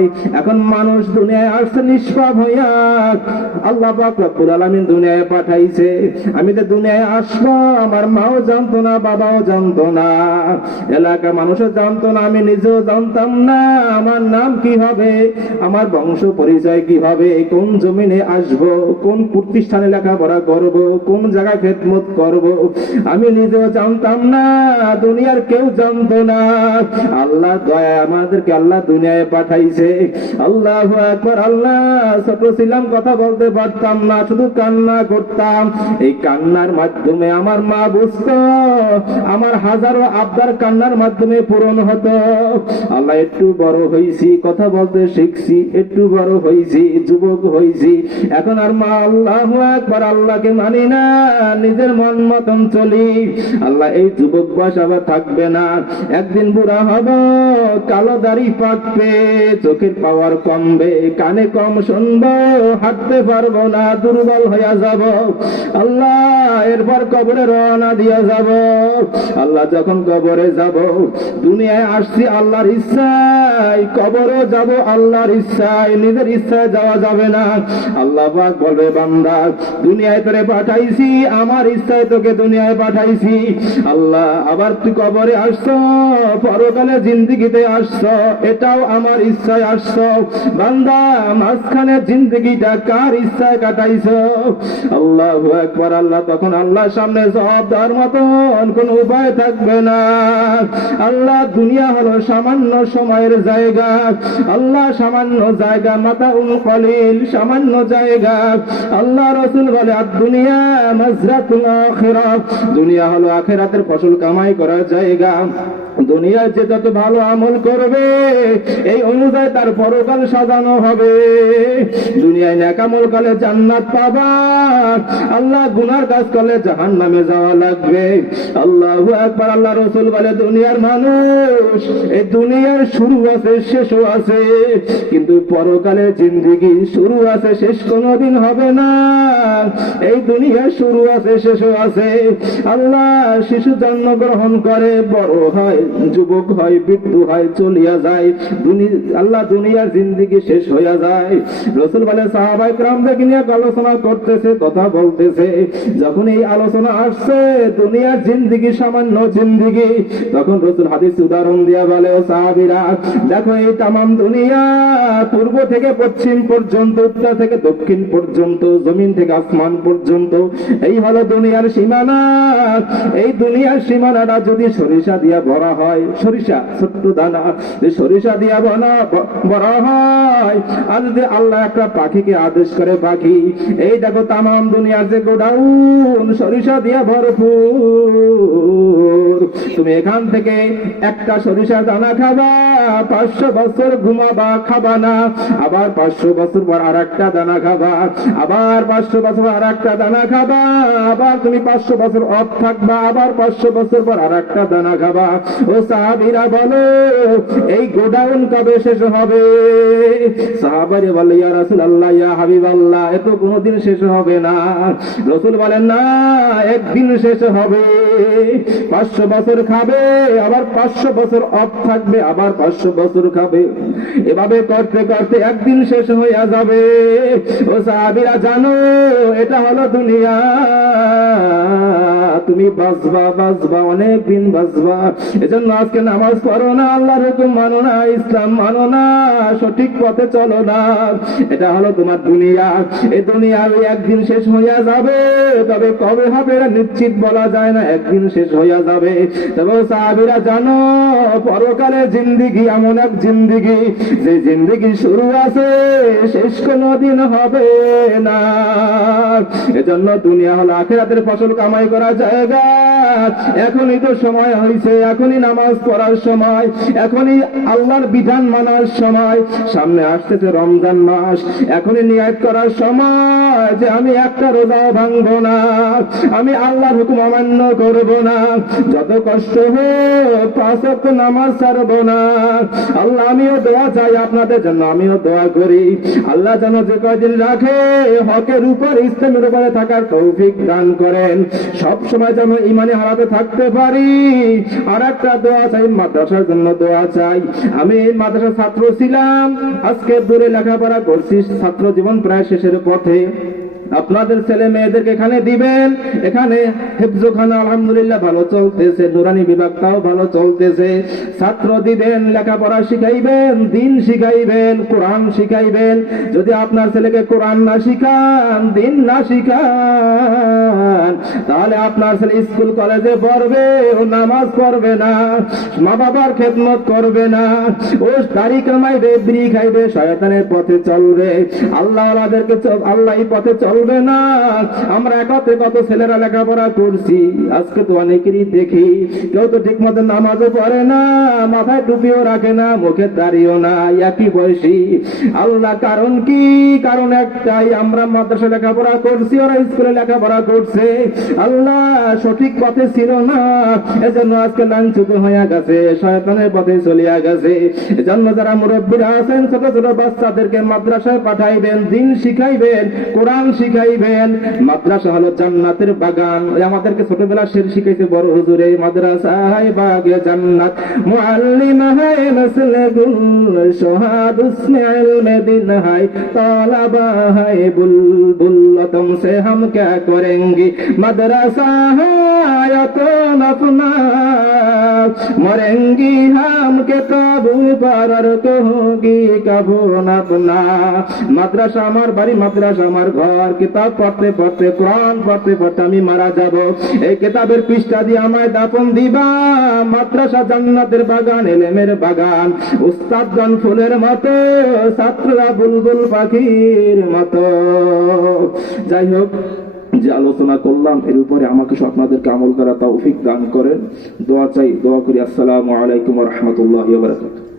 নয়। এখন মানুষ দুনিয়ায় আসছে নিষ্পাপ হইয়া, আল্লাহ পাক রব্বুল আলামিন দুনিয়ায় পাঠাইছে। আমি যে দুনিয়ায় আসবো আমার মাও জানতো না, বাবাও জানতো না, এলাকার মানুষও জানতো না, আমি নিজেও জানতাম না আমার নাম কি হবে, আমার বংশ পরিচয় কি হবে, কোন জমিনে আসব, কোন প্রতিষ্ঠানে লেখাপড়া করব, কোন জায়গায় খেদমত করব, আমি নিজেও জানতাম না, দুনিয়ার কেউ জানতো না। আল্লাহ দয়া আমাদেরকে আল্লাহ দুনিয়ায় পাঠাইছে। আল্লাহু আকবার। আল্লাহ ছোট ছিলাম, কথা বলতে পারতাম না, শুধু কান্না করতাম। এই কান্নার মাধ্যমে আমার মা বুঝতো, আমার হাজারো আবদার কান্নার মাধ্যমে পূরণ হতো। আল্লাহ একটু বড় হইছি, কথা বলতে শিখছি, একটু বড় হইছি, যুবক হইছি, এখন আর মা আল্লাহু আকবার আল্লাহকে মানি না, নিজের মন মতন চলি। আল্লাহ এই যুবক বয়স আবার থাকবে না, একদিন বুড়া হব, কালো দাড়ি পাকবে, চোখের পাওয়ার কমবে, কানে কম শুনবো, হাঁটতে পারবো না, দুর্বল হইয়া যাব। আল্লাহ এরপর কবরে রওনা দিয়া যাব। আল্লাহ যখন কবরে যাব, দুনিয়ায় আসছি আল্লাহর ইচ্ছায়, কবরও যাব আল্লাহর ইচ্ছায়, নিজের ইচ্ছায় যাওয়া যাবে না। আল্লাহ পাক বলবে, বান্দা দুনিয়ায় তোরে পাঠাইছি, আমার ইচ্ছায় তোকে দুনিয়ায় পাঠাইছি। আল্লাহ আবার তুই কবরে আসছো, পরকালে জিন্দেগিতে আসছো, এটাও আমার ইচ্ছায় আসছো। বান্দা মাঝখানে জিন্দেগিটা কার ইচ্ছায় কাটাইছো? আল্লাহু আকবার। আল্লাহ তখন আল্লাহর সামনে জবাব দেওয়ার মতন কোন উপায় থাকবে না। আল্লাহ দুনিয়া হলো সামান্য সময়ের জায়গা, আল্লাহ সামান্য জায়গা, মাতাউল কলিল, সামান্য জায়গা। আল্লাহ রাসূল বলে, আর দুনিয়া মাজরাতুল আখিরাহ, দুনিয়া হলো আখিরাতের ফসল কামাই করার জায়গা। দুনিয়ায় যে যত ভালো আমল করবে এই অনুযায়ী তার পরকাল সাজানো হবে। দুনিয়ায় নেক আমল করলে জান্নাত পাবা, আল্লাহ গুনার কাজ করলে জাহান্নামে যাওয়া লাগবে। আল্লাহু আকবার। আল্লাহ রাসূল বলে, দুনিয়ার মানুষ, এই দুনিয়ার শুরু আছে, শেষও আছে, কিন্তু পরকালের জিন্দেগি শুরু আছে, শেষ কোনোদিন হবে না। এই দুনিয়ার শুরু আছে, শেষও আছে। আল্লাহ শিশু জন্মগ্রহণ করে, বড় হয়, যুবক হয়, বৃদ্ধ হয়, চলিয়া যায়, আল্লাহ দুনিয়ার জিন্দেগি শেষ হইয়া যায়। রাসূল বলে, সাহাবায়ে কেরামদেরকে নিয়ে আলোচনা করতেছে, কথা বলতেছে, যখন এই আলোচনা আসছে দুনিয়ার জিন্দেগি সামান্য জিন্দেগি, তখন রাসূল হাদিস উদাহরণ দিয়া বলে, ও সাহাবীরা দেখো, এই তামাম দুনিয়া পূর্ব থেকে পশ্চিম পর্যন্ত, উত্তর থেকে দক্ষিণ পর্যন্ত, জমিন থেকে আসমান পর্যন্ত, এই হলো দুনিয়ার সীমানা। এই দুনিয়ার সীমানাটা যদি সরিষা দিয়া ভরা হয়, সরিষা ছোট্ট দানা, সরিষা দিয়া ভরা হয়, আর যদি আল্লাহ একটা পাখিকে আদেশ করে, পাখি এই দেখো তামাম দুনিয়ার যে গোডাউন সরিষা দিয়া ভরপুর, তুমি এখান থেকে একটা সরিষা দানা খাবা, 500 বছর ঘুমাবা, খাবা না, আবার 500 বছর পর আর একটা দানা খাবা, আবার 500 বছর আর একটা দানা খাবা, আবার তুমি 500 বছর অফ থাকবা, আবার 500 বছর পর আর একটা দানা খাবা। ও সাহাবীরা বলো, এই গোডাউন কবে শেষ হবে? সাহাবারে বলে, ইয়া রাসূলুল্লাহ, ইয়া হাবিবাল্লাহ, এত কোনদিন শেষ হবে না। রাসূল বলেন, না, একদিন শেষ হবে। 500 বছর খাবে, আবার 500 বছর অফ থাকবে, আবার 500 বছর খাবে, এভাবে করতে করতে একদিন শেষ হইয়া যাবে। ও সাহাবীরা জানো, এটা হলো দুনিয়া, তুমি বাঁচবা, অনেক দিন বাঁচবা। এজন্য আজকে নামাজ পড়ো না, আল্লাহর হুকুম মানো না, ইসলাম মানো না, সঠিক পথে চলো না, এটা হলো তোমার দুনিয়া। এই দুনিয়া একদিন শেষ হইয়া যাবে, তবে কবে হবে এটা নিশ্চিত বলা যায় না, একদিন শেষ হইয়া যাবে। তবে সাহাবীরা জানো, পরকালের জিন্দেগি এমন এক জিন্দেগি, যে জিন্দেগি শুরু আছে, শেষ কোনোদিন হবে না। এজন্য দুনিয়া হলো আখিরাতের ফসল কামাই করা জায়গা। এখনই তো সময় হয়েছে, এখনই নামাজ পড়ার সময়, এখনই আল্লাহর বিধান মানার সময়। সামনে আসতেছে রমজান মাস, এখনই নিয়ত করার সময় যে আমি একটা রোজা ভাঙবো না, আমি আল্লাহর হুকুম অমান্য করবো না, যত কষ্ট হোক 5 ওয়াক্ত নামাজ ছাড়বো না। আল্লাহ আমিও দোয়া চাই আপনাদের জন্য, আমিও দোয়া করি, আল্লাহ যেন যে কয়দিন রাখে হকের উপর, ইসলামের উপরে থাকার তৌফিক দান করেন, সব সময় যেন ঈমানে হারাতে থাকতে পারি। আর একটা দোয়া চাই, মাদ্রাসার জন্য দোয়া চাই। আমি এই মাদ্রাসার ছাত্র ছিলাম, আজকে দূরে লেখাপড়া করছি, ছাত্র জীবন প্রায় শেষের পথে। আপনাদের ছেলে মেয়েদেরকে এখানে দিবেন। এখানে হেফজখানা আলহামদুলিল্লাহ ভালো চলতেছে, নুরানি বিভাগটাও ভালো চলতেছে। ছাত্র দিবেন, লেখাপড়া শিখাইবেন, দিন শিখাইবেন, কোরআন শিখাইবেন। যদি আপনার ছেলেকে কোরআন না শিখান, দিন না শিখান, তাহলে আপনার ছেলে স্কুল কলেজে পড়বে, ও নামাজ পড়বে না, মা বাবার খেদমত করবে না, ও দাড়ি কামাইবে, বিড়ি খাইবে, শয়তানের পথে চলবে। আল্লাহ আল্লাহ পথে চলবে না। আমরা একত্রে কত ছেলেরা লেখাপড়া করছি, আজকে তো অনেকেরই দেখি কেউ তো ঠিক মতো নামাজও পড়ে না, মাথায় টুপিও রাখে না, মুখে দাড়িও না, একই বয়সী। আল্লাহ কারণ কি? কারণ একটাই, আমরা মাদ্রাসা লেখাপড়া করছি, ওরা স্কুলে লেখাপড়া করছে। আল্লাহ সঠিক পথে ছিল না, এজন্য আজকে লাঞ্ছিত হয়ে গেছে, শয়তানের পথে চলিয়া গেছে। এজন্য যারা মুরব্বীরা আছেন, ছোট ছোট বাচ্চাদেরকে মাদ্রাসায় পাঠাইবেন, দিন শিখাইবেন, কোরআন শিখাইবেন। মাদ্রাসা হলো জান্নাতের বাগান। আমাদেরকে ছোটবেলা শের শিখাইছে বড় হুজুরে, মাদ্রাসায় বাগে জান্নাত, মুআল্লিম হায় নসলে গুল, শহাদ উসমে ইলমে দিন হায়, তালাবা হায় বুলবুল, তুমসে হাম ক্যা করেंगे, মাদ্রাসা হায় अपन अपना, मरेंगी हम किताबों पर और कहोगी कबो न अपना। মাদ্রাসা আমার বাড়ি, মাদ্রাসা আমার ঘর। কিতাব পড়তে পড়তে, কোরআন পড়তে পড়তে আমি মারা যাব। এই কিতাবের পৃষ্ঠা দিয়ে আমায় দাফন দিবা। মাদ্রাসা জান্নাতের বাগান, ইলমের বাগান। উস্তাদগণ ফুলের মতো, ছাত্ররা বুলবুল পাখির মতো। যাই হোক, যে আলোচনা করলাম এর উপরে আমাকে আপনাদেরকে আমল করা তৌফিক দান করেন। দোয়া চাই, দোয়া করি। আসসালামু আলাইকুম ওয়া রাহমাতুল্লাহি ওয়া বারাকাতুহু।